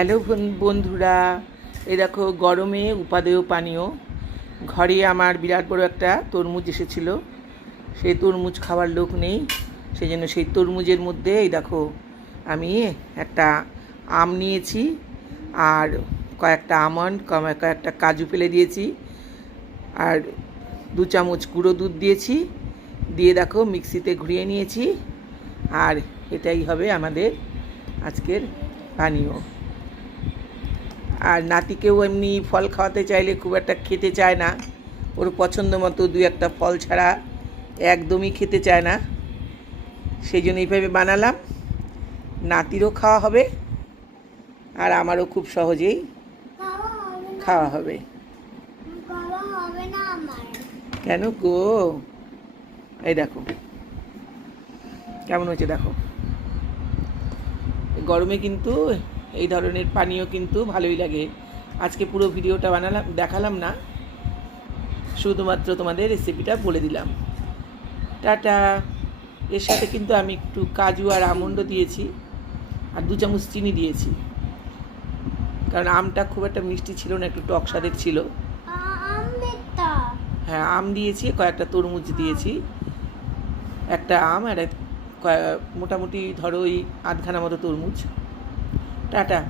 Hello বন্ধুরা, এই দেখো গরমে উপাদেয় পানীয়। ঘরে আমার বিরাট বড় একটা তরমুজ এসেছিলো। সেই তরমুজ খাওয়ার লোক নেই, সেই জন্য সেই তরমুজের মধ্যে এই দেখো আমি একটা আম নিয়েছি, আর কয়েকটা আমন্ড, কয়েকটা কাজু ফেলে দিয়েছি, আর 2 চামচ গুঁড়ো দুধ দিয়েছি, দিয়ে দেখো মিক্সিতে ঘুরিয়ে নিয়েছি। আর এটাই হবে আমাদের আজকের পানীয়। আর নাতিকেও এমনি ফল খাওয়াতে চাইলে খুব একটা খেতে চায় না, ওর পছন্দ মতো 2-1টা ফল ছাড়া একদমই খেতে চায় না। সেই জন্য এইভাবে বানালাম, নাতিরও খাওয়া হবে আর আমারও খুব সহজেই খাওয়া হবে। কেন গো? এই দেখো কেমন হয়েছে দেখো। গরমে কিন্তু এই ধরনের পানীয় কিন্তু ভালোই লাগে। আজকে পুরো ভিডিওটা দেখালাম না, শুধুমাত্র তোমাদের রেসিপিটা বলে দিলাম। টাটা। এর সাথে কিন্তু আমি একটু কাজু আর আমন্ড দিয়েছি, আর 2 চামচ চিনি দিয়েছি, কারণ আমটা খুব একটা মিষ্টি ছিল না, একটু টক স্বাদের ছিল। হ্যাঁ, আম দিয়েছি, কয়েকটা তরমুজ দিয়েছি, একটা আম আর মোটামুটি ধরো ওই আধখানা মতো তরমুজ। টাটা।